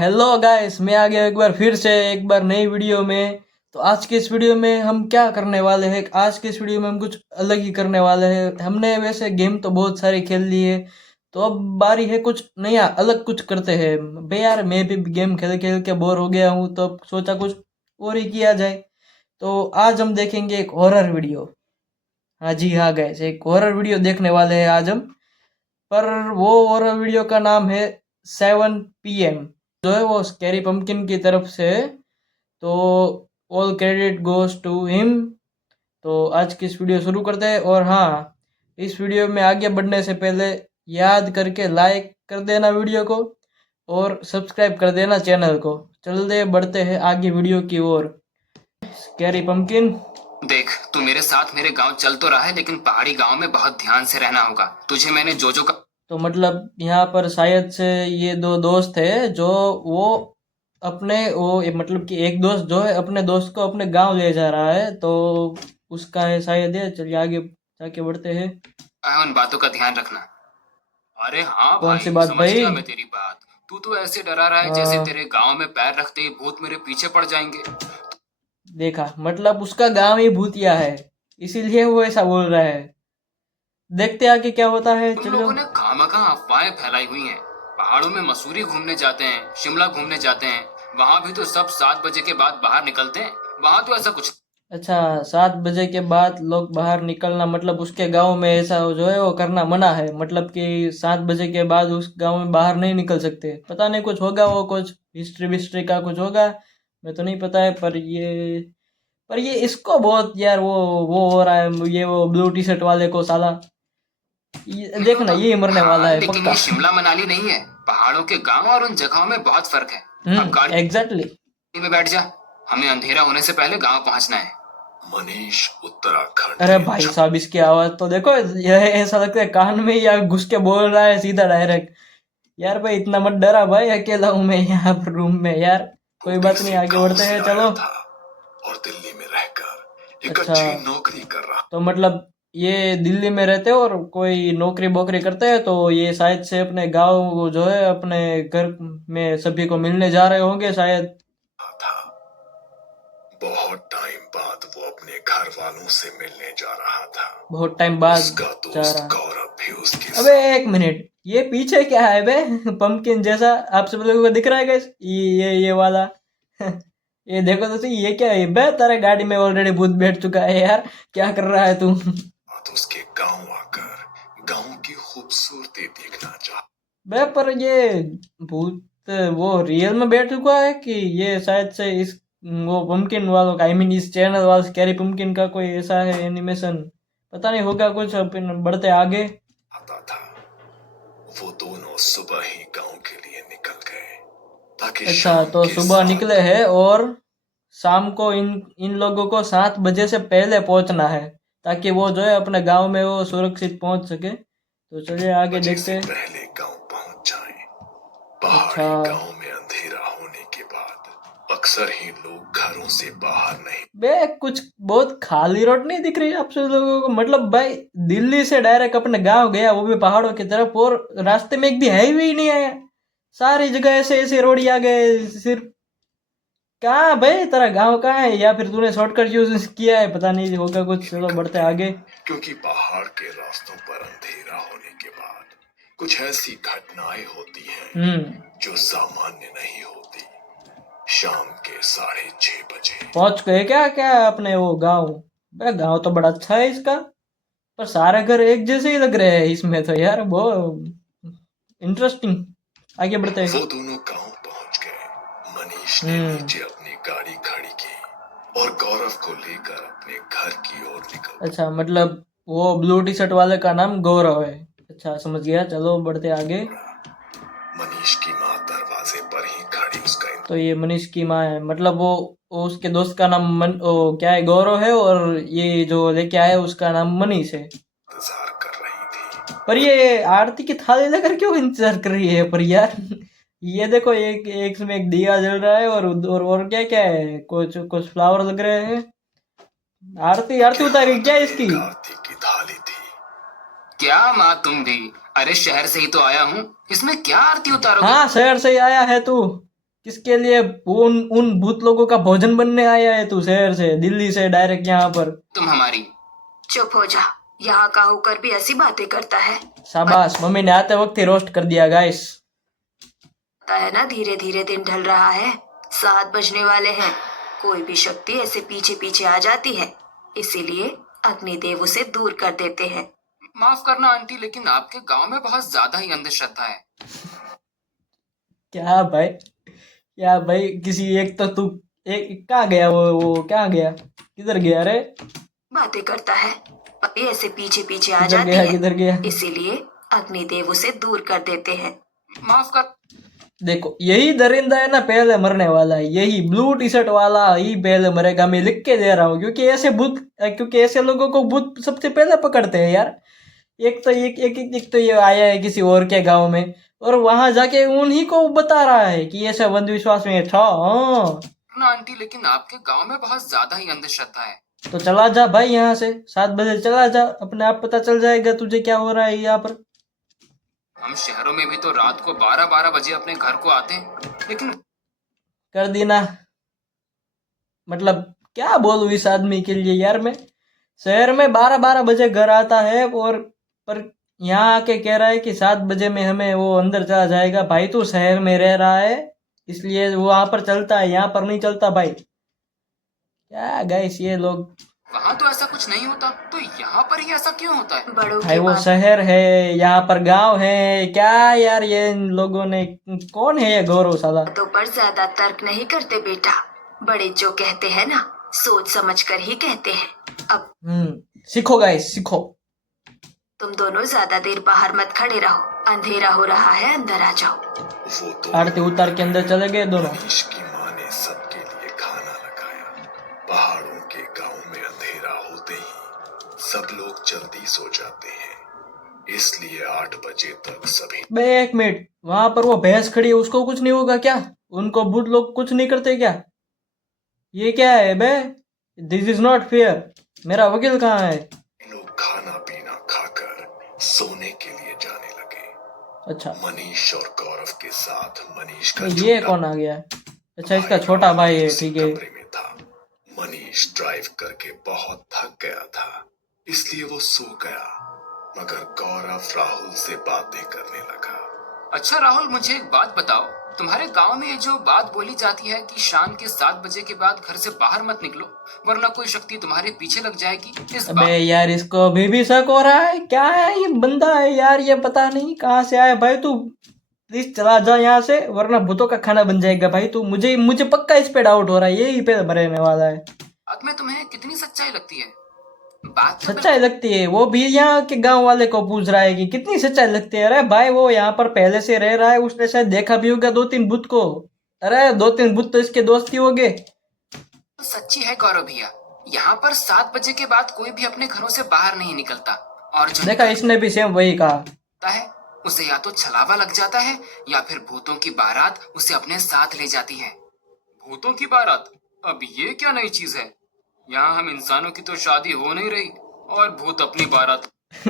Hello guys, मैं आ गया एक बार फिर से एक बार नई वीडियो में। तो आज की इस वीडियो में हम क्या करने वाले हैं, आज की इस वीडियो में हम कुछ अलग ही करने वाले हैं। हमने वैसे गेम तो बहुत सारी खेल ली है, तो अब बारी है कुछ नया अलग कुछ करते हैं। भाई यार, मैं भी गेम खेल खेल के बोर हो गया हूँ, तो अब सोचा कुछ और ही किया जाए। तो आज हम देखेंगे एक हॉरर वीडियो। हाँ जी हाँ गाइस, एक हॉरर वीडियो देखने वाले हैं आज हम। पर वो हॉरर वीडियो का नाम है 7 PM, जो है वो स्कैरी पंपकिन की तरफ से है। तो all credit goes to him. तो आज की इस वीडियो शुरू करते हैं। और हाँ, इस वीडियो में आगे बढ़ने से पहले याद करके लाइक कर देना वीडियो को और सब्सक्राइब कर देना चैनल को। चलते बढ़ते हैं आगे वीडियो की ओर। Scary pumpkin. देख, तू मेरे साथ मेरे गांव चल तो रहा है, लेकिन पहाड़ी गांव में बहुत ध्यान से रहना होगा। तुझे मैंने जो का तो मतलब यहाँ पर शायद से ये दो दोस्त है जो वो अपने वो मतलब कि एक दोस्त जो है अपने दोस्त को अपने गांव ले जा रहा है, तो उसका है शायद। है, चलिए आगे जाके बढ़ते हैं। उन बातों का ध्यान रखना। अरे हाँ कौन सी भाई, बात समझ भाई? गया मैं तेरी बात। तू तो ऐसे डरा रहा है जैसे आ, तेरे गांव में पैर रखते ही भूत मेरे पीछे पड़ जाएंगे। देखा, मतलब उसका गांव ही भूतिया है, इसीलिए वो ऐसा बोल रहा है। देखते आगे क्या होता है, तुम चलो। लोगों ने खामखा अफवाहें फैलाई हुई हैं। पहाड़ों में मसूरी घूमने जाते हैं, शिमला घूमने जाते हैं। वहां भी तो सब 7 बजे के बाद बाहर निकलते हैं। वहां तो ऐसा कुछ। अच्छा, 7 बजे के बाद लोग बाहर निकलना, मतलब उसके गांव में ऐसा जो है वो करना मना है। मतलब कि 7 बजे के बाद उस गांव में बाहर नहीं निकल सकते। पता नहीं कुछ होगा, वो कुछ हिस्ट्री विस्ट्री का कुछ होगा, मैं तो नहीं पता है। पर ये इसको बहुत यार वो हो रहा है, ये वो ब्लू टी शर्ट वाले को साला, तुम लोग देखना ये मरने वाला हाँ, है लेकिन पक्का। ये शिमला मनाली नहीं है। पहाड़ों के गांव और उन जगहों में बहुत फर्क है। अब गाड़ी एग्जैक्टली। में बैठ जा। हमें अंधेरा होने से पहले गांव पहुंचना है। मनीष उत्तराखंड अरे भाई साहब, इसकी आवाज तो देखो, यह ऐसा लगता है कान में ही या घुस के बोल रहा है सीधा डायरेक्ट। यार भाई, इतना मत डरा भाई, अकेला हूं मैं यहाँ पर रूम में यार। कोई बात नहीं, आगे बढ़ते हैं, चलो। और दिल्ली में रहकर एक अच्छा, अच्छी नौकरी कर रहा। तो मतलब ये दिल्ली में रहते हो और कोई नौकरी बोकरी करते हैं, तो ये शायद से अपने गांव जो है अपने घर में सभी को मिलने जा रहे होंगे शायद। था बहुत टाइम बाद वो अपने घर वालों से मिलने जा रहा था। बहुत टाइम बाद उसका जा दोस्त रहा। गौरव भी उसके अबे साथ। एक मिनट, ये पीछे क्या है बे? पंपकिन जैसा आप सब लोगों को दिख रहा है guys? ये वाला। ये देखो तो सही, ये क्या है बे? तेरे गाड़ी में ऑलरेडी भूत बैठ चुका है यार, क्या कर रहा है तू? तो उसके गांव आकर गांव की खूबसूरती देखना चाह। बे पर ये भूत वो रियल में बैठ चुका है कि ये शायद से इस वो पंपकिन वालों का, आई मीन इस चैनल वाले स्कैरी पंपकिन का कोई ऐसा है एनिमेशन। पता नहीं, होगा कुछ। अपन बढ़ते आगे। आता था। वो दोनों सुबह ही गांव के लिए निकल गए ताकि अच्छा, शाम तो के सुबह निकले 7 हैं और शाम को इन इन लोगों को 7 बजे से पहले पहुंचना है, ताकि वो जो है अपने गांव में वो सुरक्षित पहुंच सके। तो चलिए आगे बजे देखते से हैं। पहले गांव पहुंच जाएं। अच्छा, पहाड़ी गांव में अंधेरा होने के बाद अक्सर ही लोग घरों से बाहर नहीं। बे कुछ बहुत खाली रोड नहीं दिख रही आप सब लोगों को? मतलब भाई, दिल्ली से डायरेक्ट अपने गांव गया, वो भी पहाड़ों की तरफ, और रास्ते में एक भी हाईवे ही नहीं आया। सारी जगह ऐसे ऐसे रोड आ गए सिर्फ। कहाँ भाई, तेरा गांव कहाँ है? या फिर तूने शॉर्टकट यूज किया है? पता नहीं, होगा कुछ। चलो बढ़ते आगे। क्योंकि पहाड़ के रास्तों पर अंधेरा होने के बाद कुछ ऐसी घटनाएं होती हैं जो सामान्य नहीं होती। शाम के 6:30 बजे पहुंच गए क्या क्या अपने वो गांव? बे गांव तो बड़ा अच्छा है इसका, पर सारे घर एक जैसे ही लग रहे हैं इसमें तो यार, वो इंटरेस्टिंग। आगे बढ़ते हैं। वो दोनों गांव पहुंच गए। मनीष ने हम्म। नीचे अपनी गाड़ी खड़ी की और गौरव को लेकर अपने घर की ओर निकल। अच्छा, मतलब वो ब्लू टी शर्ट वाले का नाम गौरव है। अच्छा, समझ गया, चलो बढ़ते आगे। मनीष की माँ दरवाजे पर ही खड़ी उसका तो ये मनीष की माँ है, मतलब वो उसके दोस्त का नाम क्या है, गौरव है, और ये जो लेके आया है उसका नाम मनीष है। इंतजार कर रही थी। पर ये आरती की थाली लेकर क्यों इंतजार कर रही है पर यार? ये देखो, एक एक इसमें एक दिया जल रहा है, और क्या क्या है, कुछ कुछ फ्लावर लग रहे हैं। आरती आरती उतारी क्या इसकी? आरती की थाली थी। क्या माँ, तुम भी? अरे शहर से ही तो आया हूँ, इसमें क्या आरती उतारोगे? हाँ, शहर से ही आया है तू। किसके लिए? उन भूत लोगों का भोजन बनने आया है तू शहर से, दिल्ली से डायरेक्ट यहाँ पर? तुम हमारी। चुप हो जा, यहाँ का होकर भी ऐसी बातें करता है। शाबाश, मम्मी ने आते वक्त ही रोस्ट कर दिया गाइस। पता है ना, धीरे धीरे दिन ढल रहा है, 7 बजने वाले हैं। कोई भी शक्ति ऐसे पीछे पीछे आ जाती है, इसीलिए अग्निदेव उसे दूर कर देते हैं। माफ करना आंटी, लेकिन आपके गांव में बहुत ज्यादा ही अंधश्रद्धा है। क्या भाई, किसी एक तो तू एक कहाँ गया? वो कहाँ गया? किधर गया रे? बातें करता है, अभी ऐसे पीछे पीछे आ किधर जाती गया? है, किधर गया? इसीलिए अग्निदेव उसे दूर कर देते हैं। माफ कर। देखो, यही दरिंदा है ना पहले मरने वाला है, यही ब्लू टी शर्ट वाला ही पहले मरेगा। मैं लिख के दे रहा हूँ, क्योंकि ऐसे लोगों को भूत सबसे पहले पकड़ते हैं यार। एक तो ये आया है किसी और के गांव में, और वहां जाके उन्हीं को बता रहा है कि ऐसा अंधविश्वास में था। हाँ ना आंटी, लेकिन आपके गांव में बहुत ज्यादा ही अंधश्रद्धा है। तो चला जा भाई यहाँ से, 7 बजे चला जा, अपने आप पता चल जाएगा तुझे क्या हो रहा है यहाँ पर। हम शहरों में भी तो रात को 12-12 बजे अपने घर को आते हैं, लेकिन कर दी ना। मतलब क्या बोलूं इस आदमी के लिए यार। मैं शहर में 12-12 बजे घर आता है, और पर यहाँ आके कह रहा है कि 7 बजे में हमें वो अंदर चला जाएगा। भाई तू शहर में रह रहा है इसलिए वो वहां पर चलता है, यहाँ पर नहीं चलता भाई। क्या गाइस ये लोग। वहाँ तो ऐसा कुछ नहीं होता, तो यहाँ पर ही ऐसा क्यों होता है? बड़ों भाई की वो बात। शहर है, यहाँ पर गांव है क्या यार? ये इन लोगों ने, कौन है ये गौरव साला? बातों पर ज्यादा तर्क नहीं करते बेटा, बड़े जो कहते हैं ना, सोच समझ कर ही कहते हैं। अब सीखो गाइस, सीखो। तुम दोनों ज्यादा देर बाहर मत खड़े रहो, अंधेरा हो रहा है, अंदर आ जाओ। वो तो आरती उतार के अंदर चले गए दोनों। मनीष की माँ ने सबके लिए खाना लगाया। पहाड़ों के गांव में अंधेरा होते ही सब लोग जल्दी सो जाते हैं, इसलिए 8 बजे तक सभी। बे एक मिनट, वहां पर वो भैंस खड़ी है, उसको कुछ नहीं होगा क्या? उनको भूत लोग कुछ नहीं करते क्या? ये क्या है बे? This is not fair. मेरा वकील कहाँ है? लोग खाना पीना खाकर सोने के लिए जाने लगे। अच्छा, मनीष और गौरव के साथ मनीष का ये छोटा कौन आ गया? अच्छा, इसका छोटा भाई है, उसी ठीक है। कमरे में था। मनीष ड्राइव करके बहुत थक गया था, इसलिए वो सो गया, मगर गौरव राहुल से बातें करने लगा। अच्छा राहुल, मुझे एक बात बताओ, तुम्हारे गांव में ये जो बात बोली जाती है कि शाम के 7 बजे के बाद घर से बाहर मत निकलो, वरना कोई शक्ति तुम्हारे पीछे लग जाएगी, इस अबे यार, इसको अभी भी शक हो रहा है? क्या है ये बंदा है यार, ये पता नहीं कहाँ से आया। भाई तू प्लीज चला जा यहाँ से, वरना भूतों का खाना बन जाएगा। भाई तू, मुझे पक्का इस पे डाउट हो रहा है, यही पे मरने वाला है। बात में तुम्हें कितनी सच्चाई लगती है? बात तो सच्चाई लगती है? वो भी यहाँ के गांव वाले को पूछ रहा है कि कितनी सच्चाई लगती है। अरे भाई, वो यहाँ पर पहले से रह रहा है, उसने शायद देखा भी होगा 2-3 भूत को। अरे 2-3 भूत तो इसके दोस्त ही हो गए। सच्ची है गौरव भैया, यहाँ पर 7 बजे के बाद कोई भी अपने घरों से बाहर नहीं निकलता, और जो देखा, इसने भी सेम वही कहा निकलता है उसे या तो छलावा लग जाता है, या फिर भूतों की बारात उसे अपने साथ ले जाती है। भूतों की बारात? अब ये क्या नई चीज है? यहाँ हम इंसानों की तो शादी हो नहीं रही, और भूत अपनी बारात।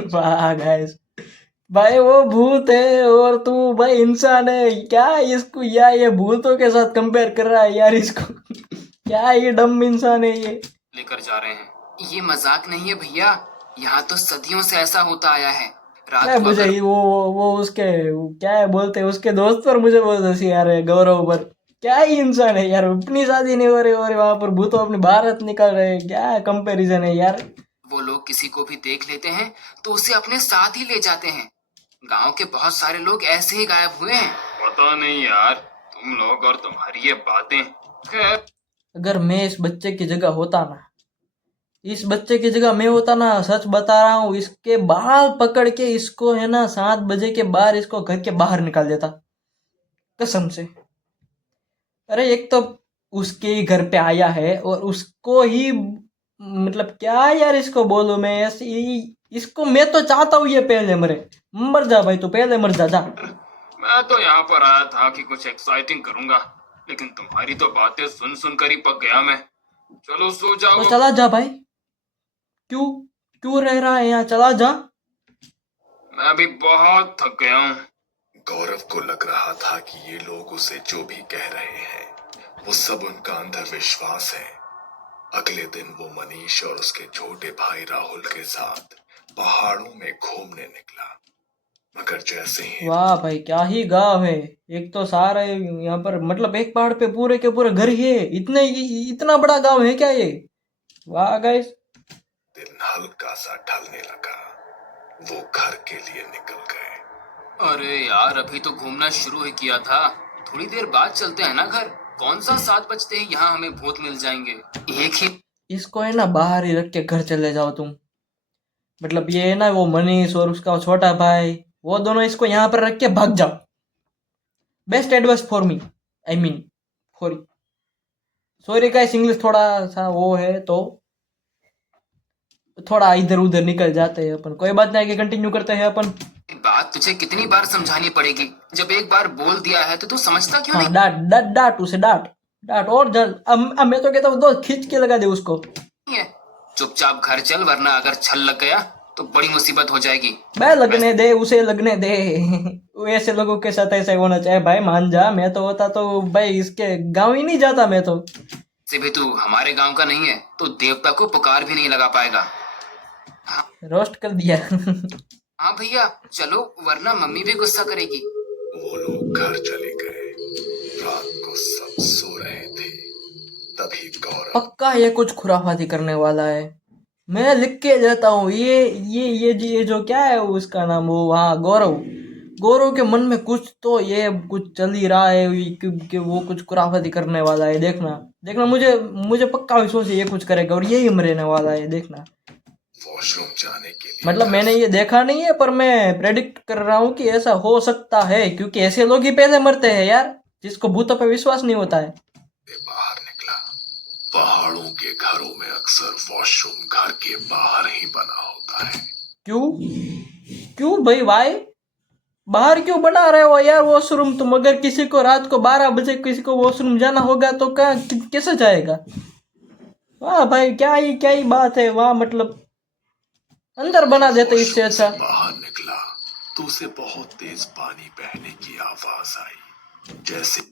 वाह गाइस, भाई वो भूत है और तू भाई इंसान है क्या? इसको या ये भूतों के साथ कंपेयर कर रहा है यार इसको? क्या ये डम इंसान है ये? लेकर जा रहे हैं, ये मजाक नहीं है भैया, यहाँ तो सदियों से ऐसा होता आया है। रात क्या को मुझे अगर वो उसके क्या है बोलते हैं, उसके दोस्त पर मुझे बहुत हंसी आ रहा है, गौरव पर। क्या ही इंसान है यार, अपनी शादी नहीं हो रही और वहां पर भूत अपनी बारात निकाल रहे हैं। क्या कंपैरिजन है यार। वो लोग किसी को भी देख लेते हैं तो उसे अपने साथ ही ले जाते हैं। गांव के बहुत सारे लोग ऐसे ही गायब हुए हैं। पता नहीं यार, तुम लोग और तुम्हारी ये बातें। खैर, अगर मैं इस बच्चे की जगह होता ना, इस बच्चे की जगह मैं होता ना, सच बता रहा हूँ, इसके बाल पकड़ के इसको है ना 7 बजे के बाद इसको घर के बाहर निकाल देता, कसम से। अरे एक तो उसके ही घर पे आया है और उसको ही, मतलब क्या यार इसको बोलूं मैं ऐसे इसको मैं तो चाहता हूँ ये पहले मरे। मर जा भाई, तू पहले मर जा जा। मैं तो यहाँ पर आया था कि कुछ एक्साइटिंग करूंगा, लेकिन तुम्हारी तो बातें सुन सुन कर ही पक गया मैं। चलो सो जाओ। तो चला जा भाई, क्यों क्यों रह रहा है यहाँ? चला जा। मैं भी बहुत थक गया हूँ। गौरव को लग रहा था कि ये लोग उसे जो भी कह रहे हैं वो सब उनका अंधविश्वास है। अगले दिन वो मनीष और उसके छोटे भाई राहुल के साथ पहाड़ों में घूमने निकला। मगर जैसे ही वाह भाई, क्या ही गांव है। एक तो सारे यहाँ पर मतलब एक पहाड़ पे पूरे के पूरे घर ही है। इतना बड़ा गांव है क्या ये? वाह गाइस। दिन हल्का सा ढलने लगा। वो घर के लिए निकल गए। अरे यार, अभी तो घूमना शुरू ही किया था, थोड़ी देर बाद चलते हैं ना घर। कौन सा 7 बजते ही यहाँ हमें भूत मिल जाएंगे। एक ही इसको है ना बाहर ही रख के घर चले जाओ तुम। मतलब ये है ना वो मनीष और उसका छोटा भाई, वो दोनों इसको यहाँ पर रख के भाग जाओ। Best advice for me, I mean for sorry guys, English थोड़ा सा वो है तो थोड़ा इधर उधर निकल जाते हैं अपन। कोई बात नहीं, आगे कंटिन्यू करते हैं अपन। बात तुझे कितनी बार समझानी पड़ेगी? जब एक बार बोल दिया है तो तू समझता क्यों हाँ, नहीं डांट डांट डांट उसे, डांट डांट और जल्द। अब मैं तो कहता हूँ दो खींच के लगा दे उसको। है? चुपचाप घर चल, वरना अगर छल लग गया तो बड़ी मुसीबत हो जाएगी। भाई लगने दे उसे, लगने दे। ऐसे लोगों के साथ ऐसा होना चाहिए भाई, मान जा। मैं तो होता तो भाई इसके गांव ही नहीं जाता मैं तो। से भी तू हमारे गांव का नहीं है तो देवता को पुकार भी नहीं लगा पाएगा। रोस्ट कर दिया। हाँ भैया चलो, वरना मम्मी भी गुस्सा करेगी। वो लोग घर चले गए। रात को सब सो रहे थे। तभी गौरव पक्का ये कुछ खुराफाती करने वाला है। मैं लिख के जाता हूँ। ये जो क्या है उसका नाम, वो हाँ गौरव। गौरव के मन में कुछ तो ये कुछ चल ही रहा है कि वो कुछ खुराफाती करने वाला है। देखना देखना, मुझे पक्का विश्वास है ये कुछ करेगा और यही मरने वाला है। देखना, वॉशरूम जाने के लिए मतलब मैंने ये देखा नहीं है पर मैं प्रेडिक्ट कर रहा हूँ कि ऐसा हो सकता है, क्योंकि ऐसे लोग ही पहले मरते हैं यार, जिसको भूतों पे विश्वास नहीं होता है। से बाहर निकला। पहाड़ों के घरों में अक्सर वॉशरूम घर के बाहर ही बना होता है। क्यों क्यों भाई बाहर क्यों बना रहे हो यार वॉशरूम तुम? अगर किसी को रात को 12 बजे किसी को वॉशरूम जाना होगा तो कैसे जाएगा? वाह भाई, क्या ही बात है। वाह, मतलब अंदर बना देते इससे अच्छा। बाहर निकला तो उसे बहुत तेज पानी बहने की आवाज आई। जैसे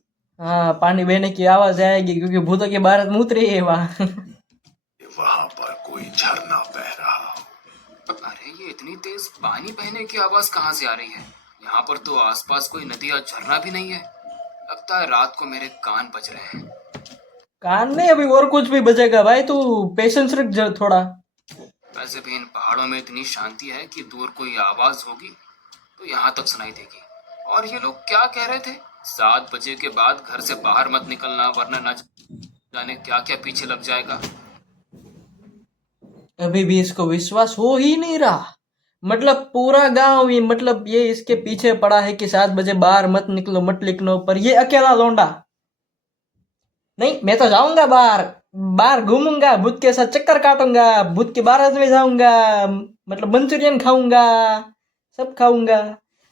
हाँ, पानी बहने की आवाज आएगी क्योंकि भूतों की बारात मूत रही है वहाँ। वहां पर कोई झरना बह रहा हो। अरे ये इतनी तेज पानी बहने की आवाज कहाँ से आ रही है? यहाँ पर तो आसपास कोई नदी या झरना भी नहीं है। लगता है रात को मेरे कान बज रहे हैं। कान नहीं, अभी और कुछ भी बजेगा भाई, तू पेशेंस रख थोड़ा। वैसे भी इन पहाड़ों में इतनी शांति है कि दूर कोई आवाज होगी तो यहाँ तक सुनाई देगी। और ये लोग क्या कह रहे थे? 7 बजे के बाद घर से बाहर मत निकलना, वरना न जाने क्या क्या पीछे लग जाएगा। अभी भी इसको विश्वास हो ही नहीं रहा। मतलब पूरा गांव ही, मतलब ये इसके पीछे पड़ा है कि 7 बजे बाहर मत निकलो मत निकलो, पर ये अकेला लौंडा नहीं। मैं तो जाऊंगा बाहर घूमूंगा, भूत के साथ चक्कर काटूंगा, भूत की बारात में जाऊंगा, मतलब मंचूरियन खाऊंगा, सब खाऊंगा।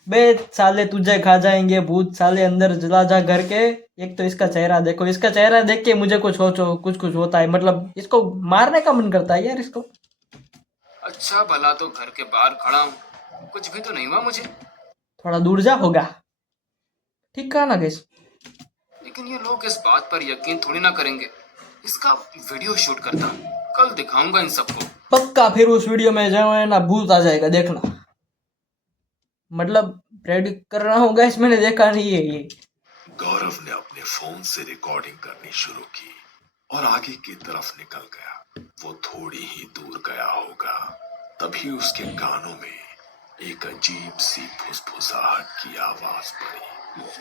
बे साले तुझे खा जाएंगे भूत, साले अंदर चला जा घर के। एक तो इसका चेहरा देखो, इसका चेहरा देख के मुझे कुछ होता है। मतलब इसको मारने का मन करता है यार इसको। अच्छा भला तो घर के बाहर खड़ा हूँ, कुछ भी तो नहीं हुआ मुझे। थोड़ा दूर जा होगा, ठीक कहा ना गैस? लेकिन ये लोग इस बात पर यकीन थोड़ी ना करेंगे। इसका वीडियो शूट करता, कल दिखाऊंगा इन सबको। पक्का फिर उस वीडियो में जो है ना भूत आ जाएगा, देखना। मतलब प्रेडिक्ट कर रहा हूँ गैस, मैंने देखा नहीं है ये। गौरव ने अपने फोन से रिकॉर्डिंग करनी शुरू की और आगे की तरफ निकल गया। वो थोड़ी ही दूर गया होगा, तभी उसके कानों में एक अजीब सी फुसफुसाहट की आवाज पड़ी।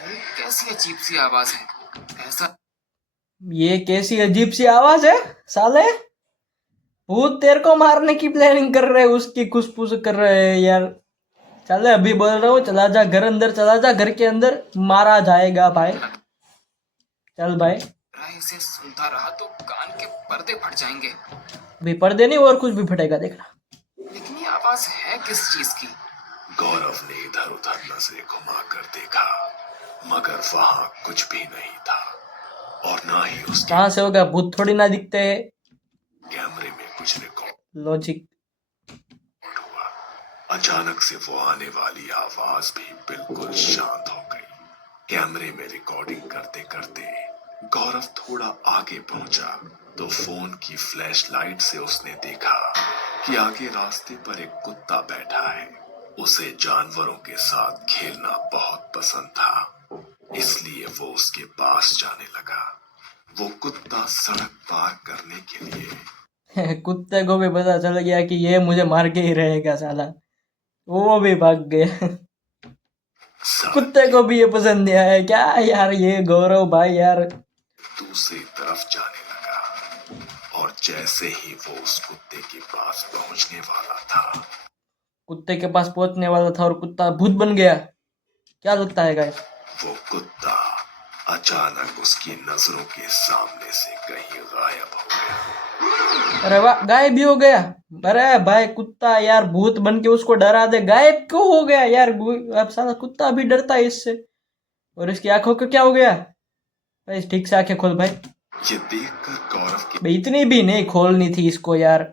ये कैसी अजीब सी आवाज है? ऐसा ये कैसी अजीब सी आवाज है? साले भूत तेरे को मारने की प्लानिंग कर रहे हैं, उसकी खुशफुस कर रहे हैं यार। चले अभी बोल रहा हूँ, चला जा घर अंदर, चला जा घर के अंदर, मारा जाएगा भाई। चल भाई, इसे सुनता रहा तो कान के पर्दे फट जाएंगे। अभी पर्दे नहीं और कुछ भी फटेगा, देखना। लेकिन ये आवाज है किस चीज की? गौरव ने इधर उधर नजरें घुमाकर देखा, मगर वहां कुछ भी नहीं था और ना ही उसके कहाँ से होगा, भूत थोड़ी ना दिखते हैं। कैमरे में कुछ रिकॉर्ड लॉजिक। हुआ। अचानक से वो आने वाली आवाज भी बिल्कुल शांत हो गई। कैमरे में रिकॉर्डिंग करते करते गौरव थोड़ा आगे पहुंचा तो फोन की फ्लैशलाइट से उसने देखा कि आगे रास्ते पर एक कुत्ता बैठा है। उसे जानवरों के साथ खेलना बहुत पसंद था, इसलिए वो उसके पास जाने लगा। वो कुत्ता सड़क पार करने के लिए कुत्ते को भी पता चल गया कि ये मुझे मार के ही रहेगा साला, वो भी भाग गया। कुत्ते को भी ये पसंद नहीं आया क्या यार, ये गौरव भाई यार। दूसरी तरफ जाने लगा और जैसे ही वो उस कुत्ते के पास पहुंचने वाला था, कुत्ते के पास पहुंचने वाला था और कुत्ता भूत बन गया, क्या लगता है गाइस? वो कुत्ता अचानक उसकी नजरों के सामने से कहीं गायब हो गया। अरे वाह, गायब भी हो गया। अरे भाई कुत्ता यार भूत बन के उसको डरा दे, गायब क्यों हो गया यार? अब साला कुत्ता भी डरता है इससे। और इसकी आंखों को क्या हो गया भाई? ठीक से आंखें खोल भाई। ये देखकर गौरव के भाई इतनी भी नहीं खोलनी थी इसको यार।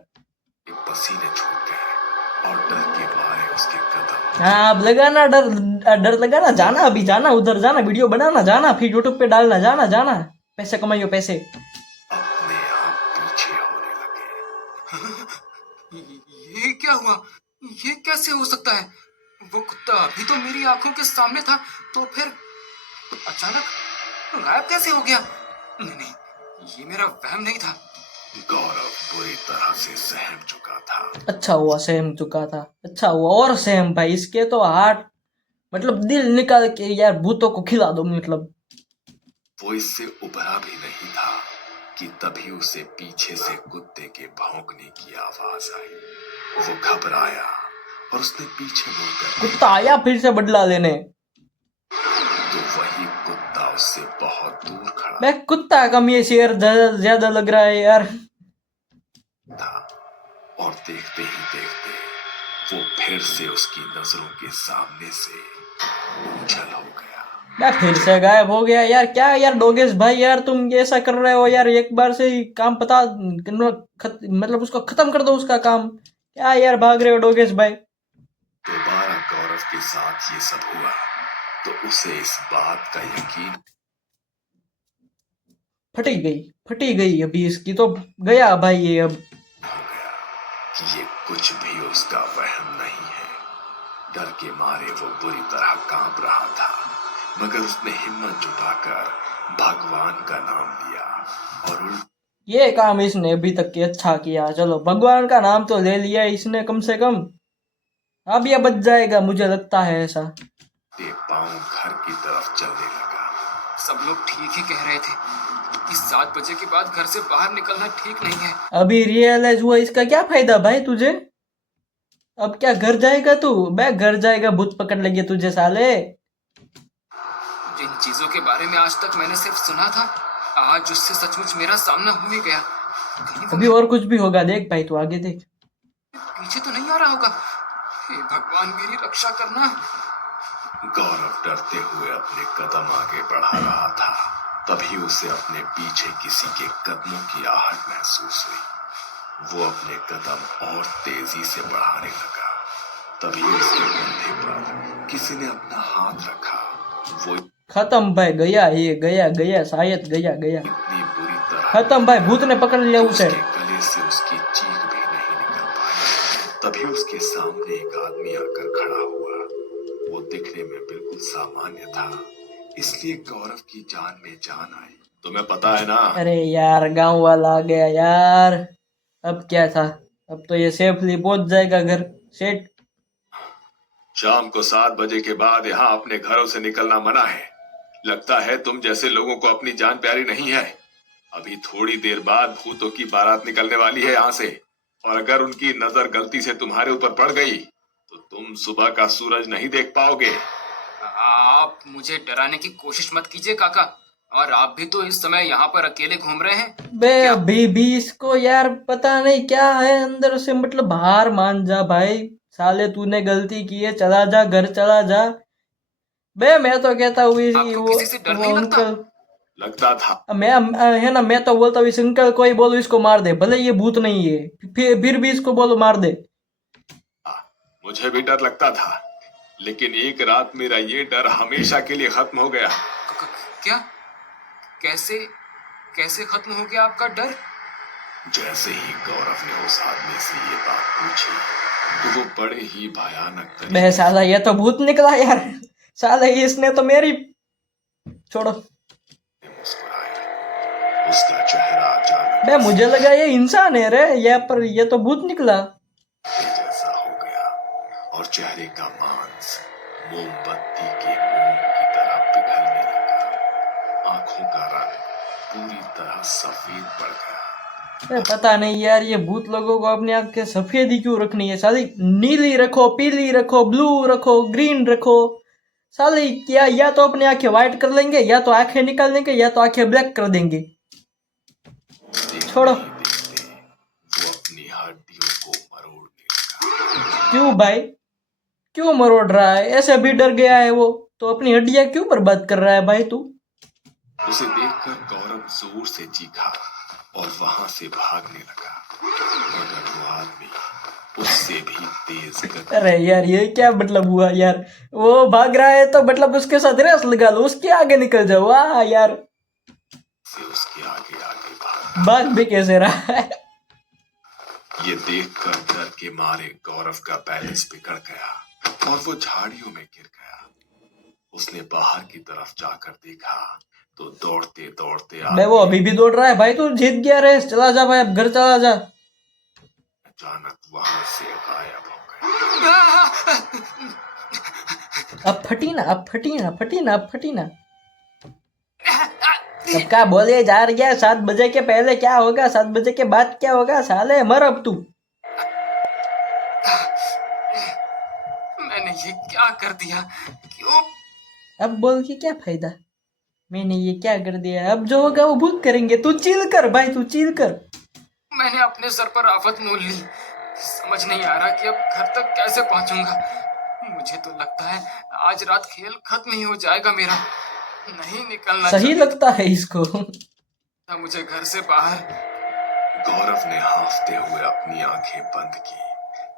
पसीने छूट गए और डर के मारे उसके कदम हाँ अब लगाना डर, डर लगाना, जाना अभी, जाना उधर, जाना वीडियो बनाना, जाना फिर यूट्यूब पे डालना, जाना जाना पैसे कमाइयो पैसे। अपने आप पीछे होने लगे। ये क्या हुआ? ये कैसे हो सकता है? वो कुत्ता अभी तो मेरी आंखों के सामने था, तो फिर अचानक गायब कैसे हो गया? नहीं नहीं, ये मेरा वहम नहीं था। गौरव बुरी तरह से सहम चुका था। अच्छा हुआ सहम चुका था, अच्छा हुआ। और सहम भाई, इसके तो हार्ट मतलब दिल निकाल के यार भूतों को खिला दो मतलब। वो इससे उभरा भी नहीं था कि तभी उसे पीछे से कुत्ते के भौंकने की आवाज आई। वो घबराया और उसने पीछे मुड़कर कुत्ता आया फिर से बदला लेने। तो वही कुत्ता उससे बहुत दूर खड़ा मैं कुत्ता कम ये शेर ज्यादा लग रहा है यार। था और देखते ही देखते वो फिर से उसकी नजरों के सामने से ओझल हो गया। मैं फिर से गायब हो गया यार। क्या यार डोगेश भाई यार, तुम ये ऐसा कर रहे हो यार? एक बार से ही काम पता मतलब उसको खत्म कर दो उसका काम। क्या यार भाग रहे हो डोगेश भाई? दोबारा गौरव के साथ ये सब हुआ तो उसे इस बात का यकीन फटी गई अभी इसकी तो गया भाई ये अब। हो गया कि ये कुछ भी उसका वहम नहीं है। डर के मारे वो बुरी तरह कांप रहा था, मगर उसने हिम्मत जुटाकर भगवान का नाम लिया और ये काम इसने अभी तक के अच्छा किया। चलो भगवान का नाम तो ले लिया इसने कम से कम, अब ये बच जाएगा मुझे लगता है ऐसा। उल्टे पांव घर की तरफ चलने लगा। सब लोग ठीक ही कह रहे थे कि 7 बजे के बाद घर से बाहर निकलना ठीक नहीं है। अभी रियलाइज हुआ इसका क्या फायदा भाई तुझे? अब क्या घर जाएगा तू? मैं घर जाएगा, भूत पकड़ लेंगे तुझे साले। जिन चीजों के बारे में आज तक मैंने सिर्फ सुना था, आज उससे सचमुच मेरा सामना हो ही गया। कहीं वो अभी और कुछ भी होगा, देख भाई तू आगे देख। पीछे तो नहीं आ रहा होगा? हे भगवान मेरी रक्षा करना। गौरव डरते हुए अपने कदम आगे बढ़ा रहा था, तभी उसे अपने पीछे किसी के कदमों की आहट महसूस हुई। वो अपने कदम और तेजी से बढ़ाने लगा, तभी उसके कंधे पर किसी ने अपना हाथ रखा। वो खत्म भाई, गया ये, गया शायद गया इतनी बुरी तरह खत्म भाई, भूत ने पकड़ लिया उसे। उसके गले से उसकी चीख भी नहीं निकल पाई। तभी उसके सामने एक आदमी आकर खड़ा हुआ। वो दिखने में बिल्कुल सामान्य था, इसलिए गौरव की जान में जान आई। तुम्हें पता है ना? अरे यार गांव वाला आ गया यार। अब क्या था, अब तो ये सेफली पहुंच जाएगा घर। सेठ शाम को 7 बजे के बाद यहाँ अपने घरों से निकलना मना है। लगता है तुम जैसे लोगों को अपनी जान प्यारी नहीं है। अभी थोड़ी देर बाद भूतों की बारात निकलने वाली है यहाँ से, और अगर उनकी नजर गलती से तुम्हारे ऊपर पड़ गई तो तुम सुबह का सूरज नहीं देख पाओगे। आप मुझे डराने की कोशिश मत कीजिए काका। और आप भी तो इस समय यहाँ पर अकेले घूम रहे हैं। बे अभी भी इसको यार पता नहीं क्या है अंदर से, मतलब हार मान जा भाई। साले तूने गलती की है, चला जा घर, चला जा। बे मैं तो कहता हूँ आपको किसी से डर वो नहीं लगता? अंकल, लगता था मैं है ना, मैं तो बोलता हूँ इस अंकल को ही बोलो इसको मार दे, भले ये भूत नहीं है, फिर भी इसको बोलो मार दे। मुझे भी डर लगता था, लेकिन एक रात मेरा ये डर हमेशा के लिए खत्म हो गया। क्या? कैसे कैसे खत्म हो गया आपका डर? जैसे ही गौरव ने उस आदमी से ये बात पूछी तो वो बड़े ही भयानक बे तरीके साला ये तो भूत निकला यार। साला इसने तो मेरी छोड़ो। से मुस्कुराया। उसका चेहरा अचानक बे मुझे लगा ये इंसान है रे, ये पर ये तो भूत निकला। जैसा हो गया और चेहरे का मांस मोमबत्ती के मोम की तरह पिघलने लगा। आंखों का रंग पूरी तरह सफेद पड़ गया। पता नहीं यार, ये भूत लोगों को अपनी आंखें सफेद ही क्यों रखनी है? साली नीली रखो, पीली रखो, ब्लू रखो, ग्रीन रखो। साली क्या, या तो अपनी आंखें व्हाइट कर लेंगे, या तो आंखें निकाल देंगे, या तो आंखें ब्लैक कर देंगे। छोड़ो। देखते वो अपनी हड्डियों को मरोड़ने लगा। क्यों भाई, क्यों मरोड़ रहा है? ऐसे भी डर गया है वो तो अपनी हड्डियां क्यों बर्बाद कर रहा है भाई तू? उसे देखकर गौरव जोर से चीखा और वहां से भागने लगा, मगर वो आदमी उससे भी तेज गति अरे यार ये क्या मतलब हुआ यार? वो भाग रहा है तो मतलब उसके साथ रेस लगा लो, उसके आगे निकल जाओ। वाह यार, से उसके आगे आगे भागा। भाग भी कैसे रहा है? ये देखकर डर के मारे गौरव का बैलेंस बिगड़ गया और वो झाड़ियों में गिर गया। उसने बाहर की तरफ जाकर देखा तो दौड़ते दौड़ते भाई वो अभी भी दौड़ रहा है। भाई तू जीत गया रेस, चला जा भाई, अब घर चला जा। अचानक वहां से गायब हो गया। अब फटी ना, अब फटी ना, फटी ना, अब फटी ना। अब क्या बोले जा रही है? 7 बजे के पहले क्या होगा, 7 बजे के बाद क्या होगा? साले मर अब तू। मैंने ये क्या कर दिया? क्यों? अब बोल के क्या फायदा? मैंने ये क्या कर दिया? अब जो होगा वो भूत करेंगे। तू चिल कर भाई, तू चिल कर। मैंने अपने सर पर आफत मोल ली। समझ नहीं आ रहा कि अब घर तक कैसे पहुंचूंगा। मुझे तो लगता है आज रात खेल खत्म ही हो जाएगा मेरा। नहीं निकलना सही चाहिए लगता है इसको। था मुझे घर से बाहर। गौरव ने हांफते हुए अपनी आंखें बंद की।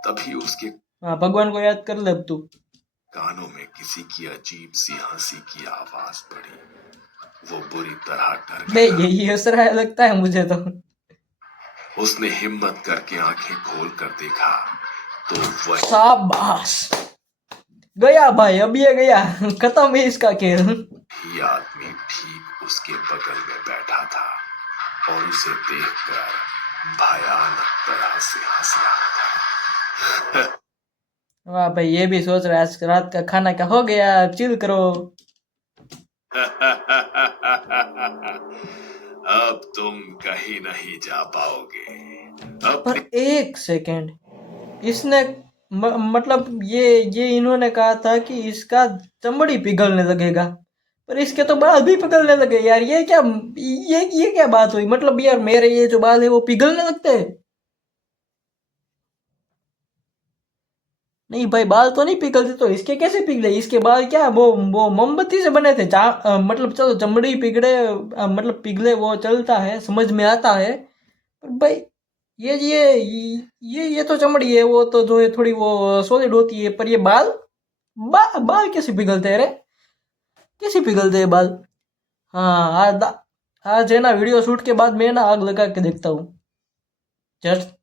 तभी उसके हाँ, भगवान को याद कर ले अब तू। कानों में किसी की अजीब सी हंसी की आवाज पड़ी। वो बुरी तरह डर बे गया। यही हंस रहा है लगता है मुझे तो। उसने हिम्मत करके आंखें खोल कर देखा तो वह शाबाश, गया भाई, अब ये गया। खत्म है इसका खेल। ही आदमी ठीक उसके बगल में बैठा था और उसे देखकर भयानक तरह से हंस रहा था। वाह भाई, ये भी सोच रहा है आज रात का खाना का हो गया, चिल करो। अब तुम कहीं नहीं जा पाओगे। पर अपनी एक सेकेंड, इसने मतलब ये इन्होंने कहा था कि इसका चमड़ी पिघलने लगेगा, पर इसके तो बाल भी पिघलने लगे यार। ये क्या, ये क्या बात हुई? मतलब यार मेरे ये जो बाल है वो पिघलने लगते हैं? नहीं भाई, बाल तो नहीं पिघलते, तो इसके कैसे पिघले? इसके बाल क्या वो मोमबत्ती से बने थे? मतलब चलो चमड़ी पिघले, मतलब पिघले वो चलता है, समझ में आता है। पर भाई ये तो चमड़ी है, वो तो जो है थोड़ी वो सॉलिड होती है, पर ये बाल कैसे पिघलते हैं रे? कैसे पिघलते हैं बाल? हाँ, आज है ना, वीडियो शूट के बाद मैं ना आग लगा के देखता हूँ। जस्ट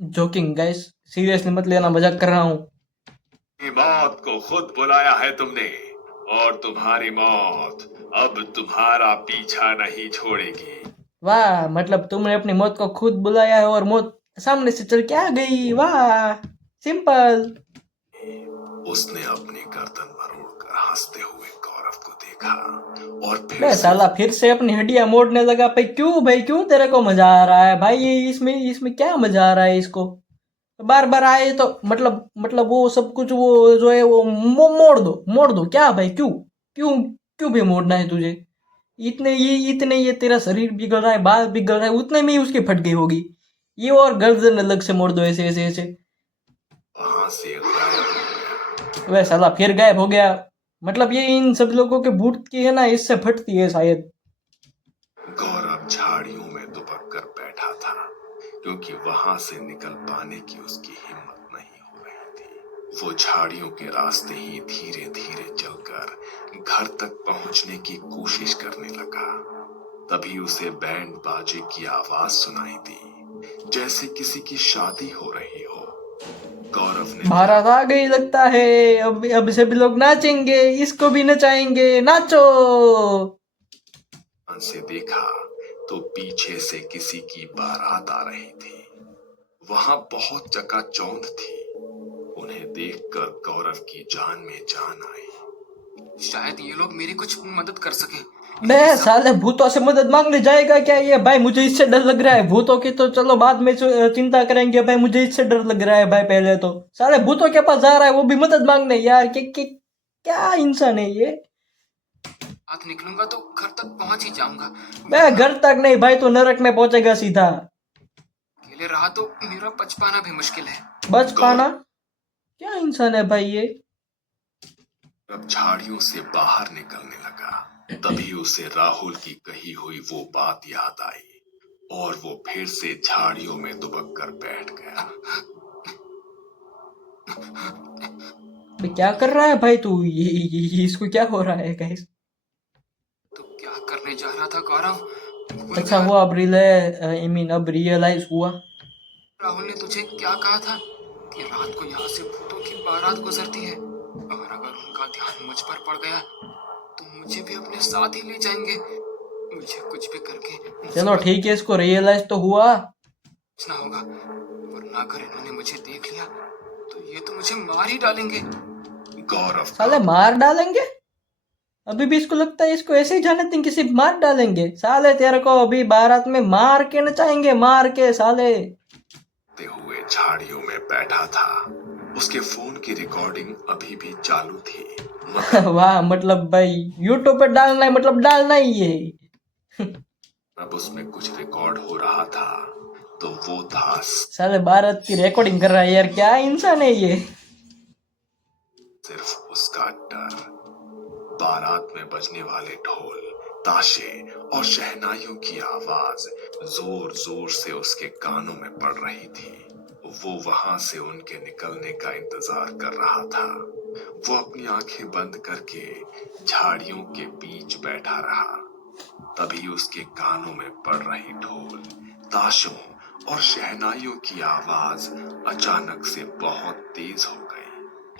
जोकिंग गाइस, सीरियसली मत लेना, मजाक कर रहा हूँ। मौत को खुद बुलाया है तुमने और तुम्हारी मौत अब तुम्हारा पीछा नहीं छोड़ेगी। वाह, मतलब तुमने अपनी मौत को खुद बुलाया है और मौत सामने से चल के आ गई। वाह, सिंपल। उसने अपनी गर्दन मरोड़कर हंसते हुए गौरव को देखा और फिर बे से साला फिर से अपनी हड्डियां मोड़ने लगा। भाई क्यों तेरे को मजा आ रहा है भाई? ये इसमें क्या मजा आ रहा है इसको? बार बार आए तो मतलब वो सब कुछ वो जो है वो मोड़ दो क्या भाई? क्यों क्यों क्यों भी मोड़ना है तुझे? इतने ये तेरा शरीर बिगड़ रहा है, बाल बिगड़ रहा है, उतने में ही उसकी फट गई होगी। ये और गर्दन अलग से मोड़ दो, ऐसे ऐसे ऐसे। वहां से गायब हो गया। वह साला फिर गायब हो गया। मतलब ये इन सब लोगों के बूट की है ना, इससे फटती है शायद। गौरव झाड़ियों में दुबक कर बैठा था क्योंकि वहां से निकल पाने की उसकी हिम्मत नहीं हो रही थी। वो झाड़ियों के रास्ते ही धीरे धीरे चलकर घर तक पहुंचने की कोशिश करने लगा। तभी उसे बैंड बाजे की आवाज सुनाई दी, जैसे किसी की शादी हो रही हो। गौरव ने बारात आ गई लगता है, अब सभी लोग नाचेंगे, इसको भी नचाएंगे, नाचो। ध्यान से देखा तो पीछे से किसी की बारात आ रही थी। वहां बहुत चकाचौंध थी। उन्हें देखकर गौरव की जान में जान आई। शायद ये लोग मेरी कुछ मदद कर सके। मैं साले भूतों से मदद मांगने जाएगा क्या ये? भाई मुझे इससे डर लग रहा है। भूतों की तो चलो बाद में चिंता करेंगे, भाई मुझे इससे डर लग रहा है भाई। पहले तो साले भूतों के पास जा रहा है, वो भी मदद मांगने। यार क्या इंसान है ये? हाथ निकलूंगा तो घर तक पहुंच ही जाऊंगा। मैं घर तक नहीं भाई, तो नरक में पहुंचेगा सीधा। अकेले रहा तो मेरा बच पाना भी मुश्किल है। बच पाना? क्या इंसान है भाई ये? अब झाड़ियों से बाहर निकलने लगा। तभी उसे राहुल की कही हुई वो बात याद आई और वो फिर से झाड़ियों में दुबक कर बैठ गया। भाई क्या कर रहा है भाई तू? ये इसको क्या हो रहा है गाइस? तो क्या करने जा रहा था गौरव? भूल अच्छा गया। हुआ अब रियलाइज हुआ। राहुल ने तुझे क्या कहा था कि रात को यहाँ से भूतों की बारात गुजरती है, और अगर उनका ध्यान मुझ पर पड़ गया तो मुझे भी अपने साथ ही ले जाएंगे। मुझे कुछ भी करके चलो ठीक है, इसको रियलाइज तो हुआ। बचना होगा, वरना अगर इन्होंने मुझे देख लिया तो ये तो मुझे मार ही डालेंगे। गौरव साले मार डालेंगे? अभी भी इसको लगता है इसको ऐसे ही जाने देंगे, किसी मार डालेंगे। साले तेरे को अभी बारात में मार के नचाएंगे, मार के साले। हुए झाड़ियों में बैठा था। उसके फोन की रिकॉर्डिंग अभी भी चालू थी। वाह, मतलब भाई यूट्यूब पे डालना है, मतलब डालना ही है। अब उसमें कुछ रिकॉर्ड हो रहा था तो वो था साले बारात की रिकॉर्डिंग कर रहा है यार, क्या इंसान है ये? सिर्फ उसका डर। बारात में बजने वाले ढोल, ताशे और शहनाइयों की आवाज जोर जोर से उसके कानों में पड़ रही थी। वो वहां से उनके निकलने का इंतजार कर रहा था। वो अपनी आंखें बंद करके झाड़ियों के बीच बैठा रहा। तभी उसके कानों में पड़ रही ढोल, ताशों और शहनाइयों की आवाज अचानक से बहुत तेज हो गई।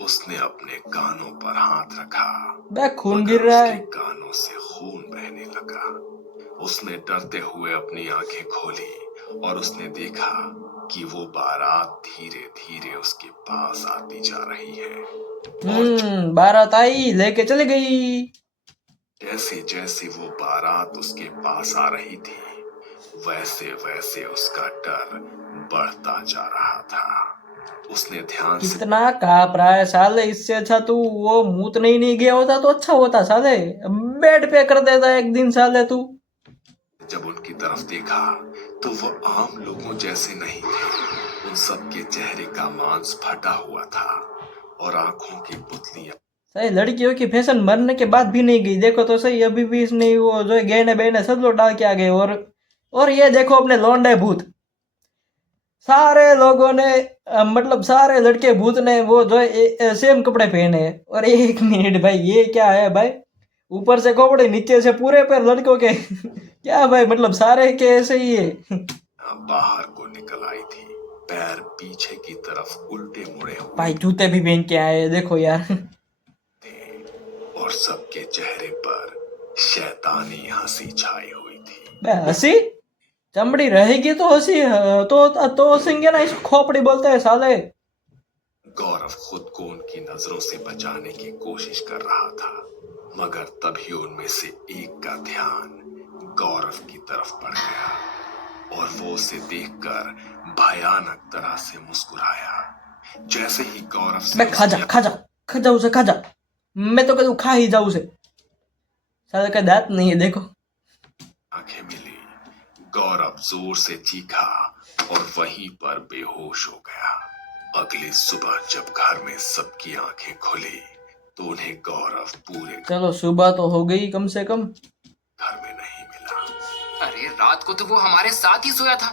उसने अपने कानों पर हाथ रखा, बे खून मगर गिर रहा उसके है। कानों से खून बहने लगा। उसने डरते हुए अपनी आंखें खोली और उसने देखा कि वो बारात धीरे धीरे उसके पास आती जा रही है। बारात आई, लेके चली गई। जैसे जैसे वो बारात उसके पास आ रही थी, वैसे वैसे उसका डर बढ़ता जा रहा था। उसने ध्यान से कितना कांप रहा है साले। इससे अच्छा तू वो मूतने ही नहीं गया होता तो अच्छा होता साले। बेड पे कर देता एक दिन साले तू। जब उनकी तरफ देखा तो वो आम लोगों जैसे नहीं थे। उन सबके चेहरे का मांस फटा हुआ था और आंखों की पुतलियां। सही लड़कियों की फैशन मरने के बाद भी नहीं गई, देखो तो सही। अभी भी इसने वो जो है गहने बहने सब लोग डाल के आ गए। और ये देखो अपने लौंडे भूत। सारे लोगों ने मतलब सारे लड़के भूत ने वो जो है सेम कपड़े पहने हैं। और एक मिनट भाई, ये क्या है भाई? ऊपर से कपड़े, नीचे से पूरे पैर लड़कों के। क्या भाई, मतलब सारे के ऐसे ही है? बाहर को निकल आई थी, पैर पीछे की तरफ उल्टे मुड़े हुए भाई जूते भी पहन के आए, देखो यार। थे और सबके चेहरे पर शैतानी हंसी छाई हुई थी। बे हंसी? चमड़ी रहेगी तो हंसी, तो हंसेंगे ना। इसको खोपड़ी बोलते हैं साले। गौरव खुद को उनकी नजरों से बचाने की कोशिश कर रहा था, मगर तभी उनमें से एक का ध्यान गौरव की तरफ पड़ गया और वो उसे देखकर भयानक तरह से मुस्कुराया। जैसे ही गौरव से बे खा जा उसे, खा जा। मैं तो कहूँ खा ही जाऊँ उसे। साले का दांत नहीं है, देखो। आंखें मिली। गौरव जोर से चीखा और वहीं पर बेहोश हो गया। अगली सुबह जब घर में सबकी आंखें खुली तो उन्हें गौरव पूरे चलो सुबह तो हो गई कम से कम। घर में नहीं मिला। अरे रात को तो वो हमारे साथ ही सोया था,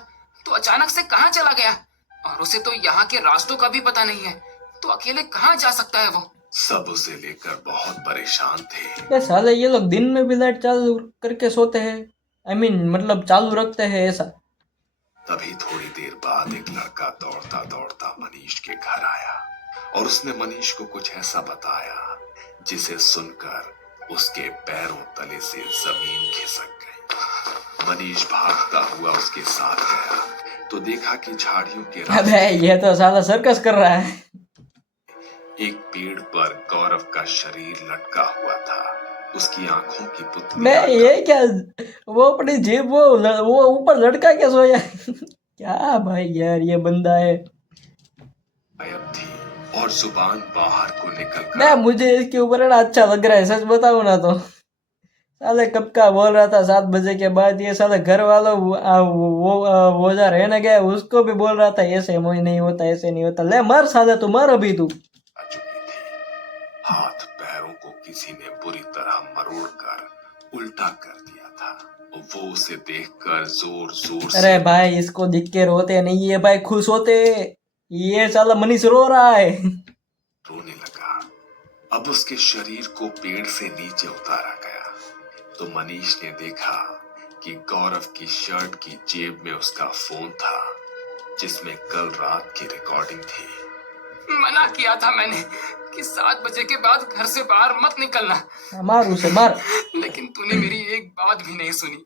तो अचानक से कहाँ चला गया? और उसे तो यहाँ के रास्तों का भी पता नहीं है। तो अकेले कहाँ जा सकता है वो? सब उसे लेकर बहुत परेशान थे। बे साले ये लोग दिन में भी लाइट चालू करके सोते हैं। मतलब चालू रखते हैं ऐसा। तभी थोड़ी देर बाद एक लड़का दौड़ता दौड़ता मनीष के घर आया और उसने मनीष को कुछ ऐसा बताया जिसे सुनकर उसके पैरों तले से जमीन खिसक गई। मनीष भागता हुआ उसके साथ गया तो देखा कि झाड़ियों के अबे ये तो साला सर्कस कर रहा है। एक पेड़ पर गौरव का शरीर लटका हुआ था। उसकी आंखों की पुतली मैं ये क्या, वो अपनी जेब वो ऊपर लटका के सोया। क्या भाई यार ये बंदा है। गायब थी और जुबान बाहर को निकल मैं मुझे इसके ऊपर है ना अच्छा लग रहा है, सच बताऊं ना तो। साले कब का बोल रहा था 7 बजे के बाद, ये साले घर वालों वो जा रहने गए उसको भी बोल रहा था ऐसे मोई नहीं होता ऐसे नहीं होता। ले मर साले तू, मर अभी तू। आ चुकी थी। हाथ पैरों को किसी ने बुरी तरह मरोड़कर उल्टा कर दिया था। वो उसे देखकर जोर जोर से अरे भाई इसको दिख के रोते नहीं है भाई, खुश होते। ये साला मनीष रो रहा है। रोने लगा। अब उसके शरीर को पेड़ से नीचे उतारा गया तो मनीष ने देखा कि गौरव की शर्ट की जेब में उसका फोन था जिसमें कल रात की रिकॉर्डिंग थी। मना किया था मैंने कि 7 बजे के बाद घर से बाहर मत निकलना, मार उसे मार। लेकिन तूने मेरी एक बात भी नहीं सुनी।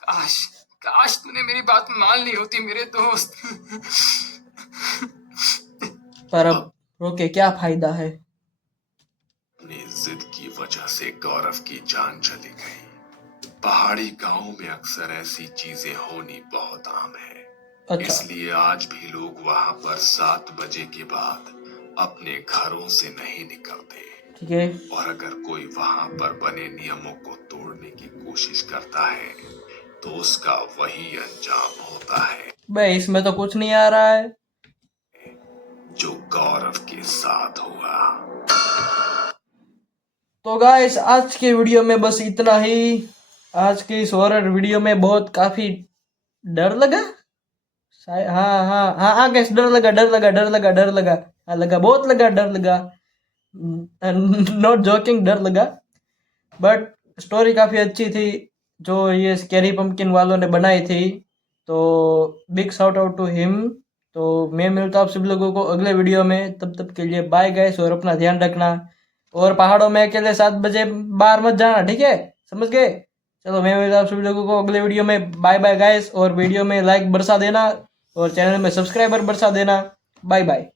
काश काश तूने मेरी बात मान ली होती मेरे दोस्त। पर अब रोके क्या फायदा है। अपनी जिद की वजह से गौरव की जान चली गई। पहाड़ी गांवों में अक्सर ऐसी चीजें होनी बहुत आम है। अच्छा इसलिए आज भी लोग वहां पर 7 बजे के बाद अपने घरों से नहीं निकलते। ठीक है। और अगर कोई वहां पर बने नियमों को तोड़ने की कोशिश करता है तो उसका वही अंजाम होता है भाई इसमें तो कुछ नहीं आ रहा है जो गौरव के साथ हुआ। तो गाइस आज के वीडियो में बस इतना ही। आज के इस हॉरर वीडियो में बहुत काफी डर लगा। हाँ हाँ हाँ हाँ गाइस डर लगा हाँ लगा, बहुत लगा, डर लगा। नॉट जोकिंग, डर लगा। बट स्टोरी काफी अच्छी थी जो ये स्कैरी पंपकिन वालों ने बनाई थी, तो big shout out to him. तो मैं मिलता हूँ आप सभी लोगों को अगले वीडियो में, तब तक के लिए बाय गाइस और अपना ध्यान रखना। और पहाड़ों में अकेले 7 बजे बाहर मत जाना, ठीक है, समझ गए। चलो मैं मिलता हूँ आप सभी लोगों को अगले वीडियो में। बाय बाय गाइस, और वीडियो में लाइक बरसा देना और चैनल में सब्सक्राइबर बरसा देना। Bye bye.